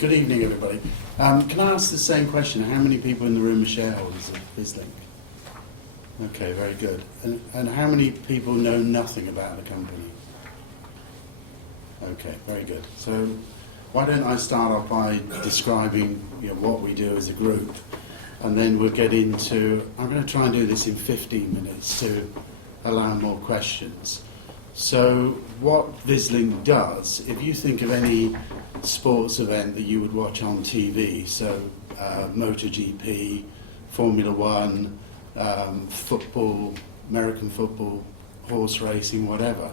Good evening, everybody. Can I ask the same question? How many people in the room are shareholders of Vislink? Okay, very good. And how many people know nothing about the company? Okay, very good. So why don't I start off by describing what we do as a group, and then we'll get into, I'm going to try and do this in 15 minutes to allow more questions. So what Vislink does, if you think of any sports event that you would watch on TV, so MotoGP, Formula One, football, American football, horse racing, whatever,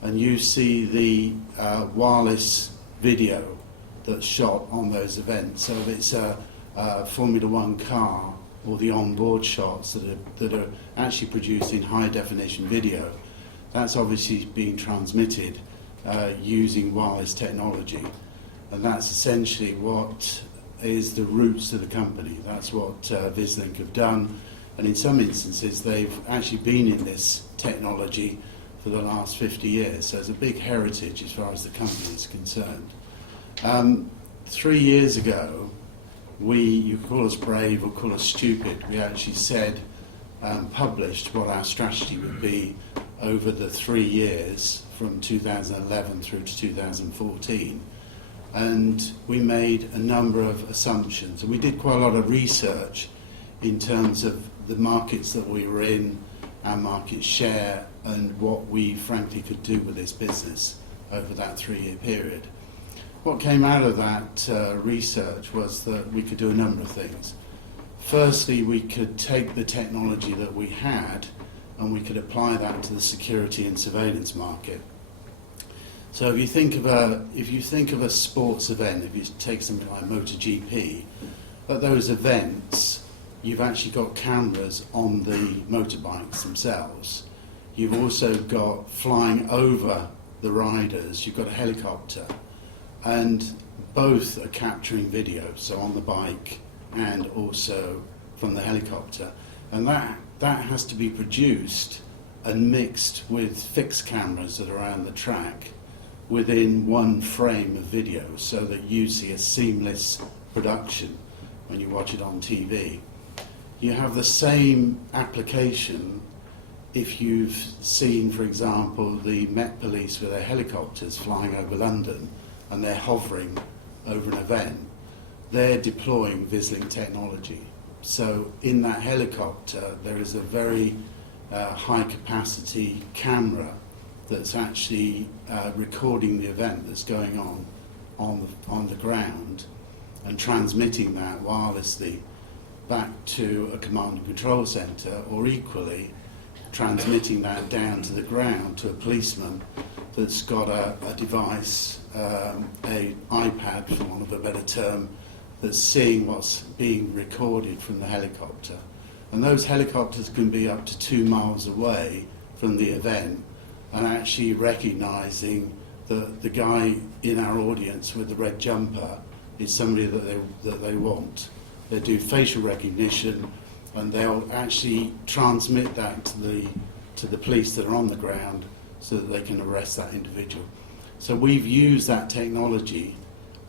and you see the wireless video that's shot on those events. So if it's a Formula One car, or the onboard shots that are actually produced in high definition video, that's obviously being transmitted using wireless technology. And that's essentially what is the roots of the company. That's what Vislink have done. And in some instances, they've actually been in this technology for the last 50 years. So there's a big heritage as far as the company is concerned. 3 years ago, you could call us brave or call us stupid, we actually said, published what our strategy would be over the 3 years from 2011 through to 2014. And we made a number of assumptions, and we did quite a lot of research in terms of the markets that we were in, our market share, and what we frankly could do with this business over that 3-year period. What came out of that research was that we could do a number of things. Firstly, we could take the technology that we had and we could apply that to the security and surveillance market. So if you think of a sports event, if you take something like MotoGP, at those events you've actually got cameras on the motorbikes themselves. You've also got flying over the riders, you've got a helicopter, and both are capturing video, so on the bike and also from the helicopter. And that has to be produced and mixed with fixed cameras that are around the track within one frame of video, so that you see a seamless production when you watch it on TV. You have the same application if you've seen, for example, the Met Police with their helicopters flying over London and they're hovering over an event. They're deploying Vislink technology. So in that helicopter there is a very high capacity camera that's actually recording the event that's going on the ground and transmitting that wirelessly back to a command and control centre, or equally transmitting that down to the ground to a policeman that's got a device, a iPad for want of a better term, that's seeing what's being recorded from the helicopter. And those helicopters can be up to 2 miles away from the event, and actually recognising that the guy in our audience with the red jumper is somebody that they want. They do facial recognition, and they'll actually transmit that to the police that are on the ground so that they can arrest that individual. So we've used that technology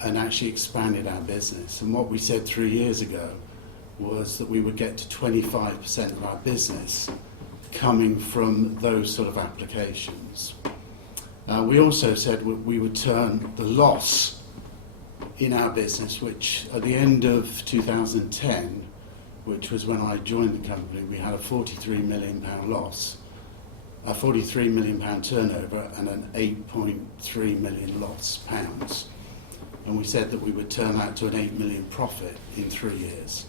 and actually expanded our business. And what we said 3 years ago was that we would get to 25% of our business coming from those sort of applications. We also said we would turn the loss in our business, which at the end of 2010, which was when I joined the company, we had a £43 million loss, a £43 million turnover and an 8.3 million loss pounds. And we said that we would turn that to an 8 million profit in 3 years.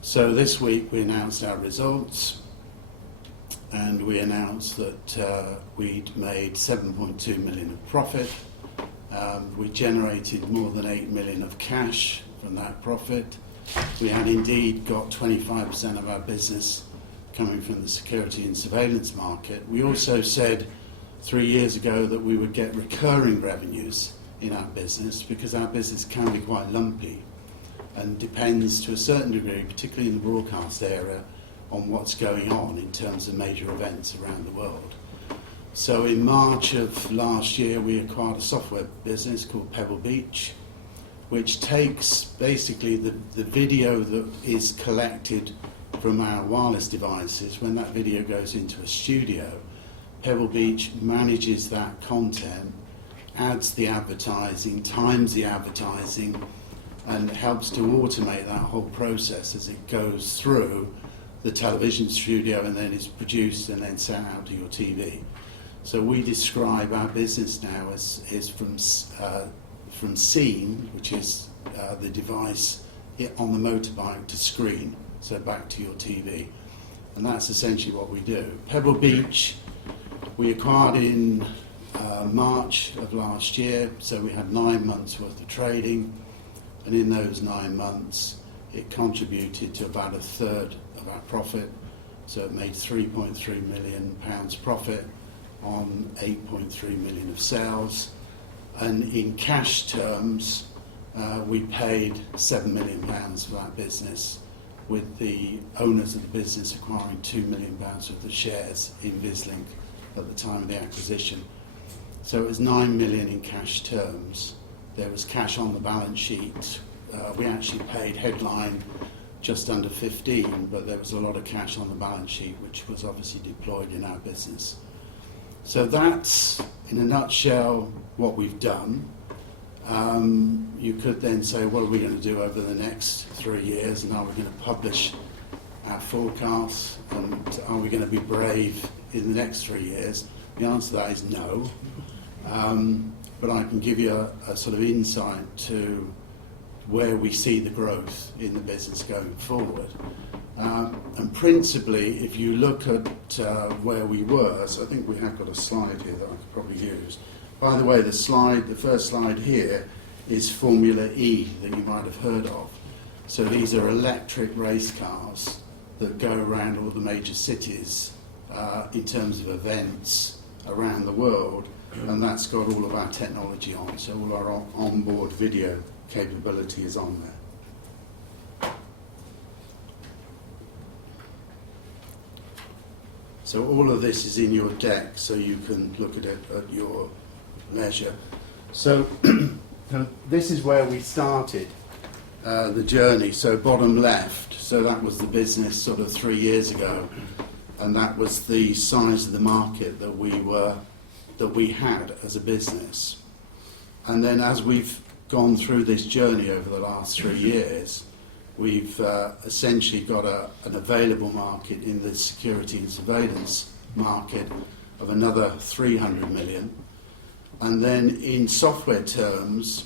So this week we announced our results, and we announced that we'd made 7.2 million of profit. We generated more than 8 million of cash from that profit. We had indeed got 25% of our business coming from the security and surveillance market. We also said 3 years ago that we would get recurring revenues in our business, because our business can be quite lumpy and depends to a certain degree, particularly in the broadcast area, on what's going on in terms of major events around the world. So in March of last year we acquired a software business called Pebble Beach, which takes basically the video that is collected from our wireless devices. When that video goes into a studio, Pebble Beach manages that content, adds the advertising, times the advertising, and helps to automate that whole process as it goes through the television studio and then is produced and then sent out to your TV. So we describe our business now as from scene, which is the device on the motorbike, to screen, so back to your TV. And that's essentially what we do. Pebble Beach, we acquired in March of last year, so we had 9 months worth of trading, and in those 9 months it contributed to about a third of our profit, so it made £3.3 million profit on 8.3 million of sales, and in cash terms we paid £7 million for that business, with the owners of the business acquiring £2 million worth of shares in Vislink at the time of the acquisition. So it was 9 million in cash terms. There was cash on the balance sheet. We actually paid headline just under 15, but there was a lot of cash on the balance sheet, which was obviously deployed in our business. So that's, in a nutshell, what we've done. You could then say, what are we going to do over the next 3 years, and are we going to publish our forecasts, and are we going to be brave in the next 3 years? The answer to that is no. But I can give you a sort of insight to where we see the growth in the business going forward. And principally, if you look at where we were, so I think we have got a slide here that I could probably use. By the way, the first slide here is Formula E that you might have heard of. So these are electric race cars that go around all the major cities in terms of events around the world, and that's got all of our technology on, so all our onboard video capability is on there. So all of this is in your deck, so you can look at it at your leisure. So this is where we started the journey. So bottom left, so that was the business sort of 3 years ago, and that was the size of the market that we had as a business. And then as we've gone through this journey over the last 3 years, we've essentially got an available market in the security and surveillance market of another 300 million. And then in software terms,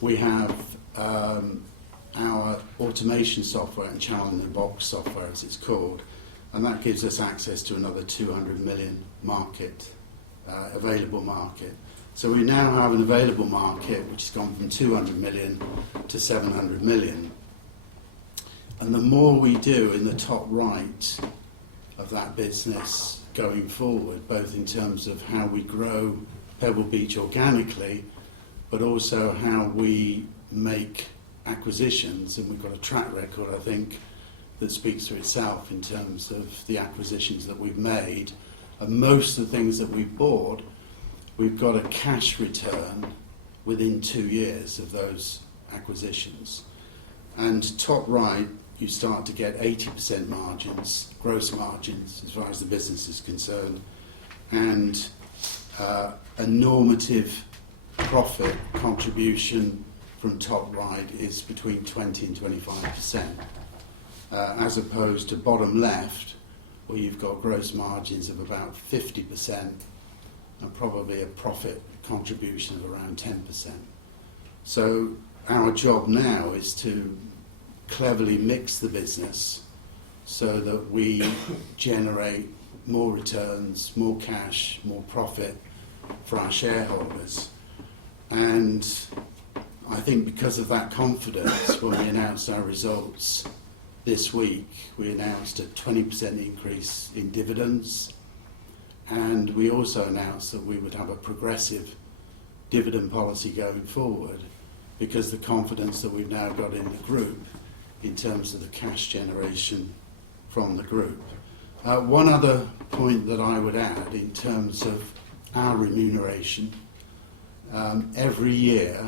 we have our automation software and channel-in-the-box software, as it's called, and that gives us access to another 200 million market, available market. So we now have an available market which has gone from 200 million to 700 million. And the more we do in the top right of that business going forward, both in terms of how we grow Pebble Beach organically, but also how we make acquisitions, and we've got a track record, I think, that speaks for itself in terms of the acquisitions that we've made. And most of the things that we've bought, we've got a cash return within 2 years of those acquisitions. And top right, you start to get 80% margins, gross margins, as far as the business is concerned, and a normative profit contribution from top right is between 20 and 25%, as opposed to bottom left, where you've got gross margins of about 50% and probably a profit contribution of around 10%. So our job now is to cleverly mix the business so that we generate more returns, more cash, more profit for our shareholders. And I think because of that confidence, when we announced our results this week, we announced a 20% increase in dividends, and we also announced that we would have a progressive dividend policy going forward, because the confidence that we've now got in the group in terms of the cash generation from the group. One other point that I would add in terms of our remuneration, every year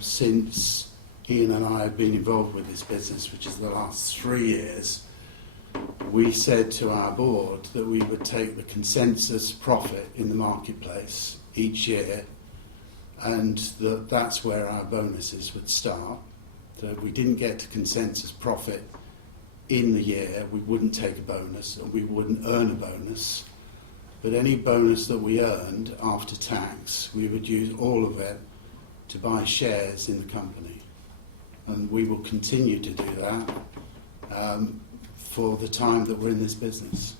since Ian and I have been involved with this business, which is the last 3 years, we said to our board that we would take the consensus profit in the marketplace each year, and that's where our bonuses would start. So if we didn't get to consensus profit in the year, we wouldn't take a bonus and we wouldn't earn a bonus. But any bonus that we earned after tax, we would use all of it to buy shares in the company. And we will continue to do that for the time that we're in this business.